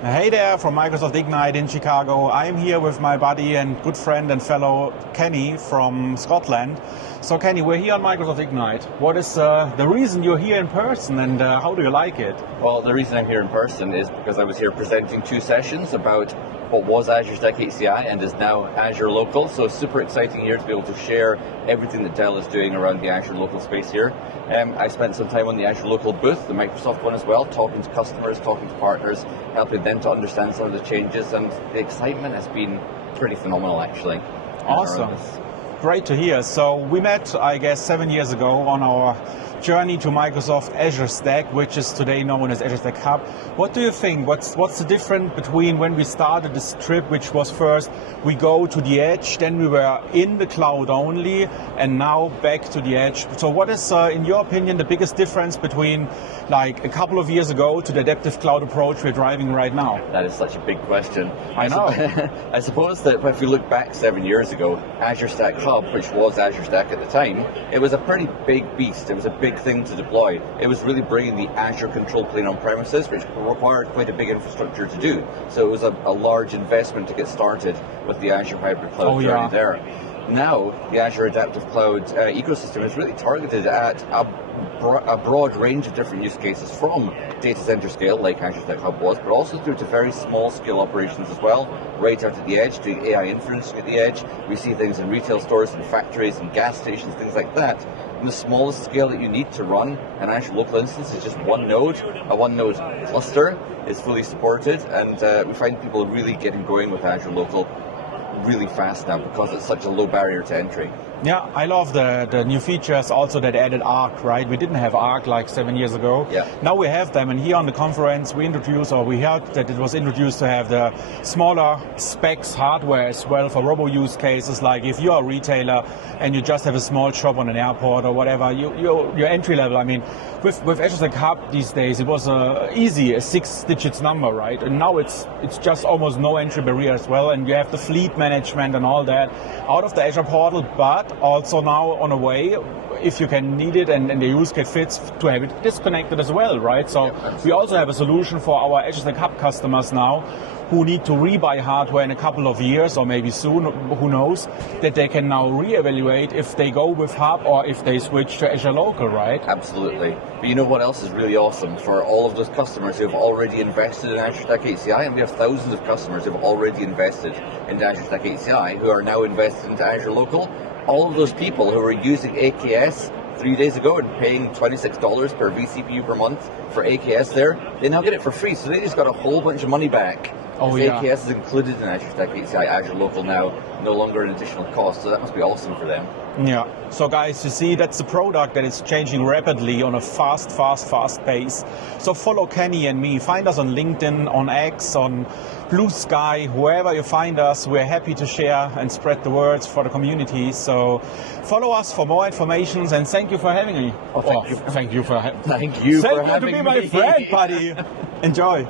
Hey there from Microsoft Ignite in Chicago. I'm here with my buddy and good friend and fellow Kenny from Scotland. So Kenny, we're here on Microsoft Ignite. What is the reason you're here in person and how do you like it? Well, the reason I'm here in person is because I was here presenting 2 sessions about what was Azure Stack HCI and is now Azure Local. So it's super exciting here to be able to share everything that Dell is doing around the Azure Local space here. I spent some time on the Azure Local booth, the Microsoft one as well, talking to customers, talking to partners, helping them to understand some of the changes, and the excitement has been pretty phenomenal actually. Awesome. Great to hear. So we met, I guess, 7 years ago on our journey to Microsoft Azure Stack, which is today known as Azure Stack Hub. What do you think? What's the difference between when we started this trip, which was first we go to the edge, then we were in the cloud only, and now back to the edge? So what is, in your opinion, the biggest difference between like a couple of years ago to the adaptive cloud approach we're driving right now? That is such a big question. I know. I suppose that if we look back 7 years ago, Azure Stack Hub, which was Azure Stack at the time, it was a pretty big beast. It was a big thing to deploy. It was really bringing the Azure control plane on premises, which required quite a big infrastructure to do. So it was a large investment to get started with the Azure hybrid cloud journey there. Now, the Azure Adaptive Cloud ecosystem is really targeted at a broad range of different use cases, from data center scale, like Azure Stack Hub was, but also through to very small scale operations as well, right out at the edge, doing AI inferencing at the edge. We see things in retail stores and factories and gas stations, things like that. And the smallest scale that you need to run an Azure local instance is just one node. A one node cluster is fully supported, and we find people really getting going with Azure Local really fast now because it's such a low barrier to entry. Yeah, I love the new features also that added Arc, right? We didn't have Arc like 7 years ago. Yeah. Now we have them, and here on the conference we heard that it was introduced to have the smaller specs hardware as well for robo use cases, like if you're a retailer and you just have a small shop on an airport or whatever, your entry level, I mean, with Azure Stack Hub these days, it was easy, a 6 digits number, right? And now it's just almost no entry barrier as well, and you have the fleet management and all that out of the Azure portal, but also now on a way, if you can need it and the use case fits, to have it disconnected as well, right? So we also have a solution for our Azure Stack Hub customers now who need to rebuy hardware in a couple of years or maybe soon, who knows, that they can now reevaluate if they go with Hub or if they switch to Azure Local, right? Absolutely. But you know what else is really awesome? For all of those customers who have already invested in Azure Stack HCI, and we have thousands of customers who have already invested in Azure Stack HCI who are now invested into Azure Local, all of those people who were using AKS 3 days ago and paying $26 per vCPU per month for AKS there, they now get it for free. So they just got a whole bunch of money back. AKS is included in Azure Stack HCI, Azure Local now, no longer an additional cost. So that must be awesome for them. Yeah. So guys, you see, that's a product that is changing rapidly on a fast pace. So follow Kenny and me. Find us on LinkedIn, on X, on Blue Sky, wherever you find us. We're happy to share and spread the words for the community. So follow us for more information, and thank you for having me. Thank you for having me. Thank you to be my friend, buddy. Enjoy.